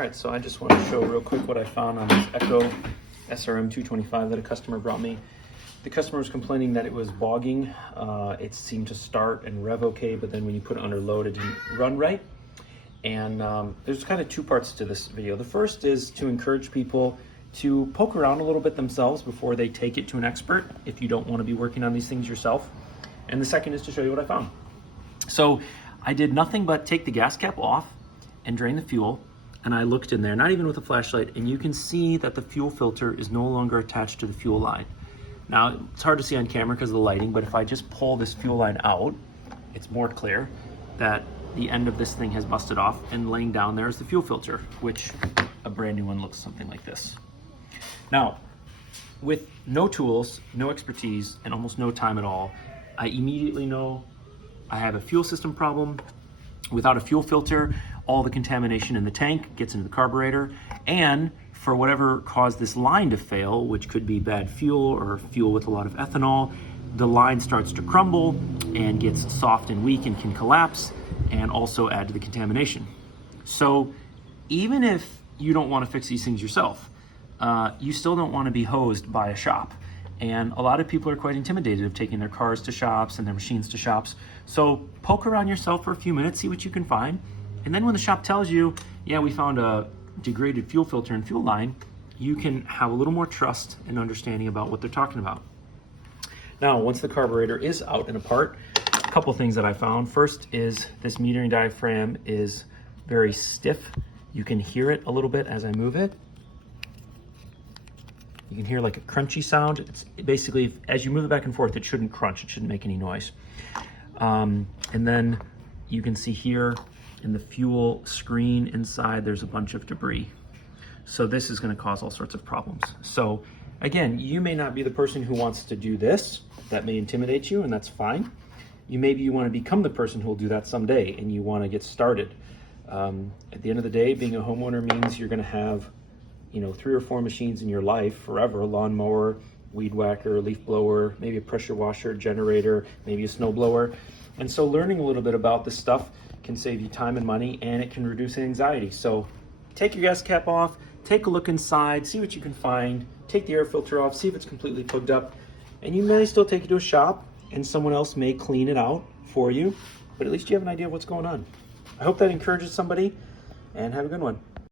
All right, so I just want to show real quick what I found on this Echo SRM-225 that a customer brought me. The customer was complaining that it was bogging. It seemed to start and rev okay, but then when you put it under load, it didn't run right. And there's kind of two parts to this video. The first is to encourage people to poke around a little bit themselves before they take it to an expert if you don't want to be working on these things yourself. And the second is to show you what I found. So I did nothing but take the gas cap off and drain the fuel. And I looked in there, not even with a flashlight, and you can see that the fuel filter is no longer attached to the fuel line. Now, it's hard to see on camera because of the lighting, but if I just pull this fuel line out, it's more clear that the end of this thing has busted off, and laying down there is the fuel filter, which a brand new one looks something like this. Now, with no tools, no expertise, and almost no time at all, I immediately know I have a fuel system problem. Without a fuel filter, all the contamination in the tank gets into the carburetor, and for whatever caused this line to fail, which could be bad fuel or fuel with a lot of ethanol, the line starts to crumble and gets soft and weak and can collapse and also add to the contamination. So even if you don't want to fix these things yourself, you still don't want to be hosed by a shop. And a lot of people are quite intimidated of taking their cars to shops and their machines to shops. So poke around yourself for a few minutes, see what you can find. And then when the shop tells you, yeah, we found a degraded fuel filter and fuel line, you can have a little more trust and understanding about what they're talking about. Now, once the carburetor is out and apart, a couple things that I found. First is this metering diaphragm is very stiff. You can hear it a little bit as I move it. You can hear like a crunchy sound. It's basically, as you move it back and forth, it shouldn't crunch, it shouldn't make any noise. And then you can see here in the fuel screen inside, there's a bunch of debris. So this is gonna cause all sorts of problems. So again, you may not be the person who wants to do this. That may intimidate you, and that's fine. Maybe you wanna become the person who will do that someday, and you wanna get started. At the end of the day, being a homeowner means you're gonna have 3 or 4 machines in your life forever: lawnmower, weed whacker, leaf blower, maybe a pressure washer, generator, maybe a snow blower. And so learning a little bit about this stuff can save you time and money, and it can reduce anxiety. So take your gas cap off, take a look inside, see what you can find, take the air filter off, see if it's completely plugged up, and you may still take it to a shop and someone else may clean it out for you, but at least you have an idea of what's going on. I hope that encourages somebody, and have a good one.